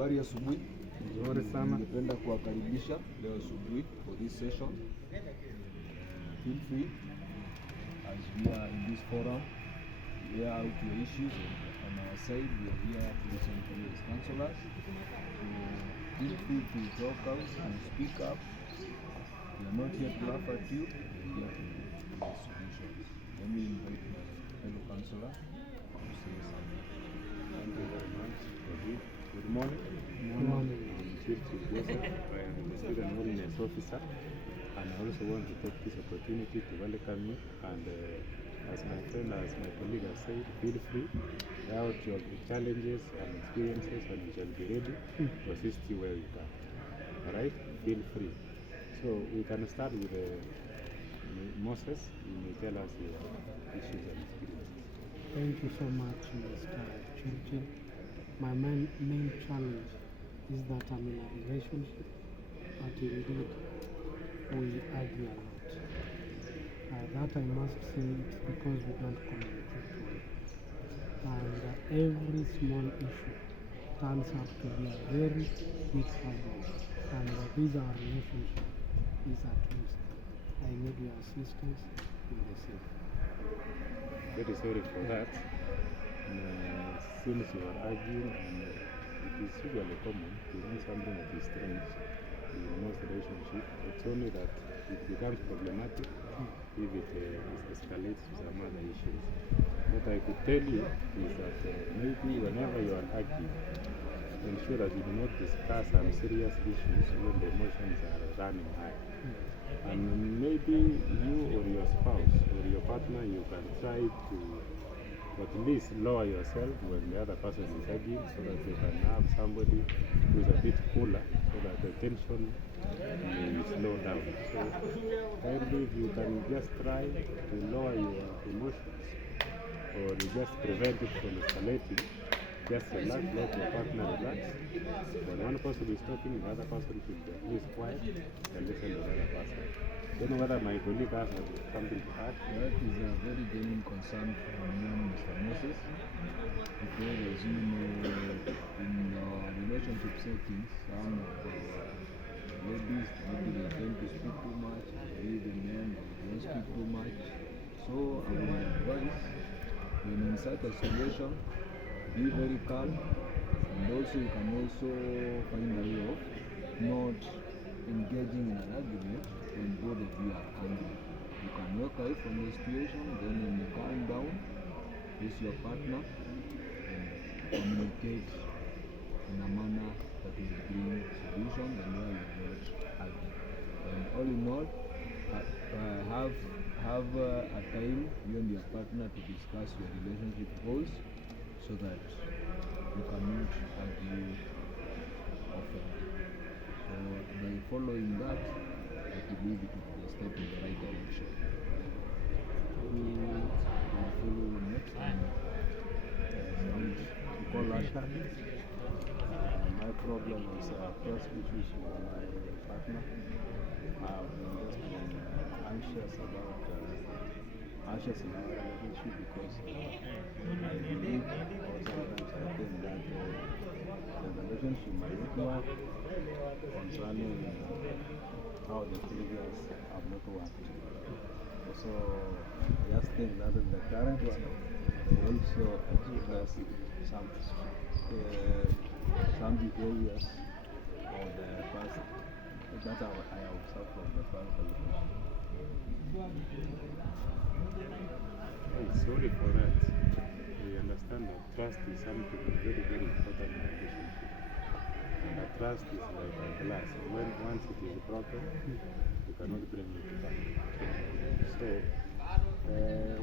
Habari ya asubuhi. Nzuri sana. Ningependa kuwakaribisha leo asubuhi for this session. Feel free as we are in this forum to air out your issues. On our side, we are here to listen to you as counselors. So feel free to talk out and speak up. We are not here to laugh at you. We are here to give solutions. Let me invite my fellow counselor to say something. Thank you very much, David. Good morning. Good morning. I'm Chief Joseph. I am the student wellness officer, and I also want to take this opportunity to welcome you. And as my friend, as my colleague has said, feel free to out your challenges and experiences, and we shall be ready to assist you where we can. All right? Feel free. So we can start with Moses. You may tell us your issues and experiences. Thank you so much, Mr. Churchill. My main challenge is that I'm in a relationship, but indeed we argue a lot. That I must say it's because we don't communicate well. And every small issue turns out to be a very big problem. And this our relationship is at risk. I need your assistance in the same. Very sorry for that. Since you are arguing, and it is usually common to do something that is strange in most relationships. It's only that it becomes problematic if it escalates to some other issues. What I could tell you is that maybe whenever you are arguing, ensure that you do not discuss some serious issues when the emotions are running high. And maybe you or your spouse or your partner, you can try to at least lower yourself when the other person is arguing, so that you can have somebody who is a bit cooler, so that the tension may slow down. So maybe if you can just try to lower your emotions, or you just prevent it from escalating, just relax, let your partner relax. When one person is talking, the other person should be at least quiet and listen to the other person. I don't know whether my colleague has something to add. That is a very genuine concern from you, Mr. Moses, because as you know, in relationship settings, some of the ladies maybe they tend to speak too much, or even men they don't speak too much. So I would advise, when in such a situation, be very calm, and also you can also find a way of not engaging in an argument when both of you are angry. You can walk away from the situation, then when you calm down, face your partner and communicate in a manner that will bring solution and where you are not arguing. And all in all, have a time you and your partner to discuss your relationship goals, so that you cannot argue often. So by following that, I believe it will be a step in the right direction. We will follow next and call Asha. My problem is trust issues with my partner. I've just been anxious in our relationship, because I believe, or sometimes I think that the relationship might work concerning how the previous have not worked. So I just think that the current one will also address some behaviors of the past that I observed from the past relationship. Sorry for that. We understand that trust is something very, very important in a relationship. And the trust is like a glass. Once it is broken, you cannot bring it back. So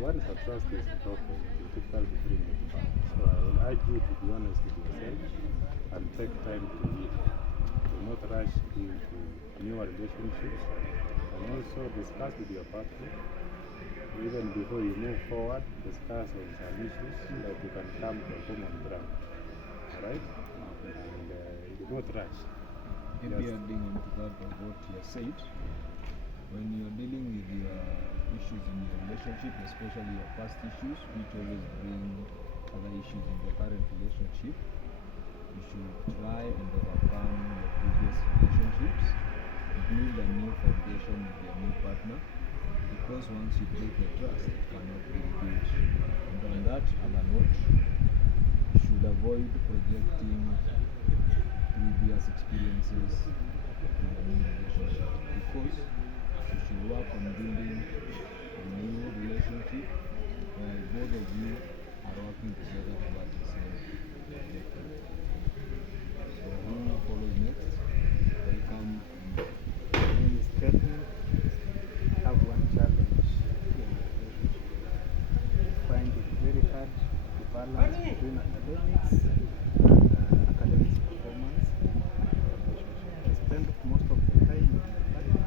once a trust is broken, it's difficult to bring it back. So I will urge you to be honest with yourself and take time to live. Do not rush into newer relationships, and also discuss with your partner. Even before you move forward, discuss on some issues so that you can come to a common ground. Alright? And do not rush. Maybe adding on to that of what you have said, when you're dealing with your issues in your relationship, especially your past issues, which always bring other issues in the current relationship, you should try and overcome the previous relationships, build a new foundation with their new partner, because once you break the trust, it cannot be rebuilt. And on that other note, you should avoid projecting previous experiences in a new relationship, because you should work on building a new relationship where both of you are working together towards the same objective. So who follows next? Welcome. My name is Kelvin. I have one challenge in my relationship. I find it very hard to balance between academics and academics performance in my relationship. I spend most of the time with my partner,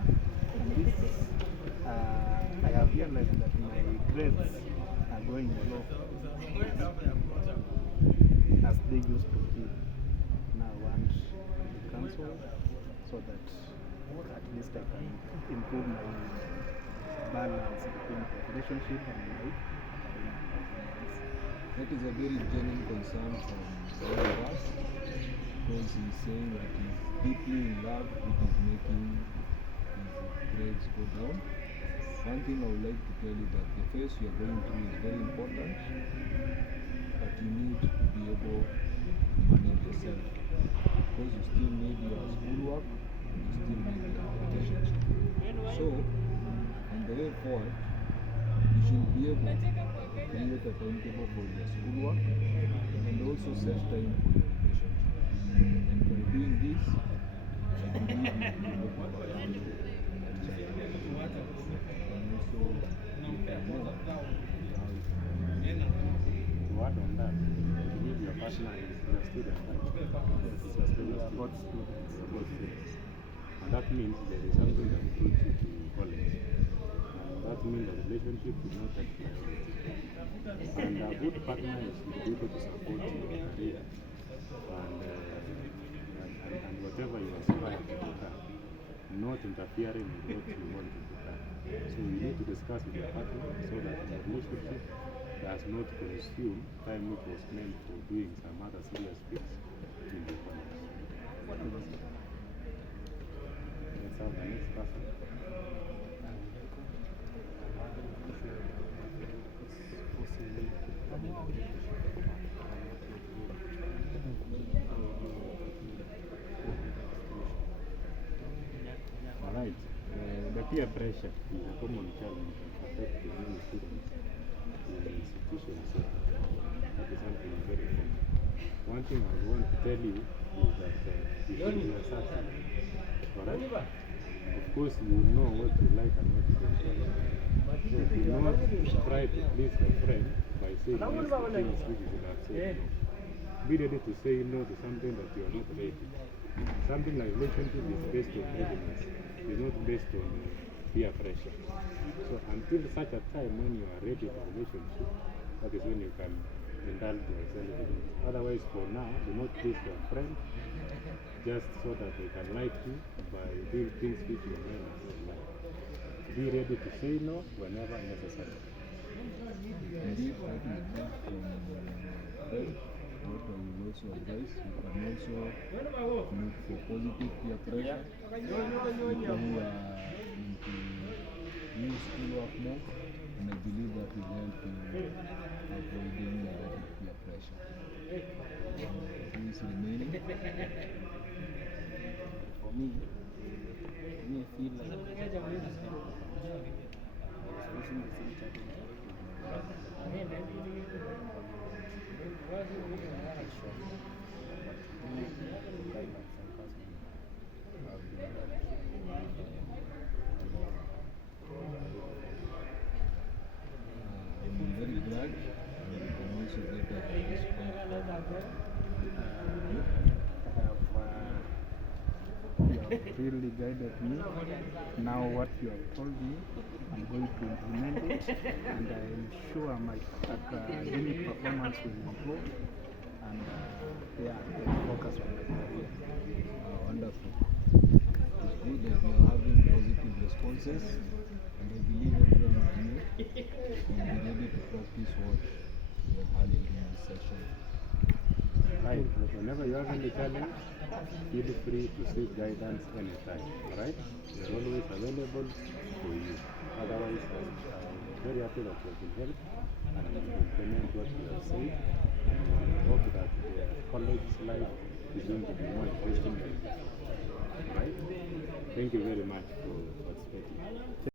and this I have realized that my grades are going low as they used to be. Now I want to be cancelled so that at least I can improve my balance between the relationship and my performance. That is a very genuine concern from all of us, because he's saying that he's deeply in love, which is making his grades go down. One thing I would like to tell you that the phase you are going through is very important, but you need to be able to manage yourself, because you still need your schoolwork, you still need your relationship. So, on the way forward, you should be able to create a timetable for your schoolwork and also set time for your relationship. And by doing this, I believe you will be able to overcome that challenge. And also, you can know how it To add on that, I believe your partner is a student, right? Yes, we are both students. Both students. And that means there is something that puts you to college. And that means the relationship is not at priority. And a good partner is to be able to support your career and whatever you aspire to become, not interfering with what you want to become. So you need to discuss with your partner so that the relationship does not consume time which was meant for doing some other serious things in the college. Let's have the next person. Alright, the peer pressure is a common challenge that affects many students in the institution setting. That is something very common. One thing I want to tell you is that you should be assertive. Alright? Of course, you know what you like and what you don't like. So do not try to please a friend by saying yes to things which you should have said no. Be ready to say no to something that you are not ready to. Something like relationship is based on readiness. It's not based on peer pressure. So until such a time when you are ready for a relationship, that is when you can indulge yourself in it. Otherwise, for now, do not please your friend just so that they can like you by doing things which you may not like. Be ready to say no whenever necessary. Indeed, that is good from Fred. What I will also advise, you can also look for positive peer pressure. People who are into new schoolwork more, and I believe that will help you avoiding negative peer pressure. Who is remaining? For me, I feel like I was facing the same challenge. I'm very glad you can also get a response. You have really guided me. Now what you have told me, I'm going to implement it, and I'm sure my academic performance will improve, and I'll focus on my career. Wonderful. It's good that we are having positive responses, and I believe everyone of you will be ready to practice what we have had during this session. Right. Whenever you have any challenge, feel free to seek guidance anytime. Alright? We are always available for you. Otherwise, I'm very happy that you have been helped and you implement what you have said. And we hope that the college life is going to be more interesting than before. Alright? Thank you very much for participating.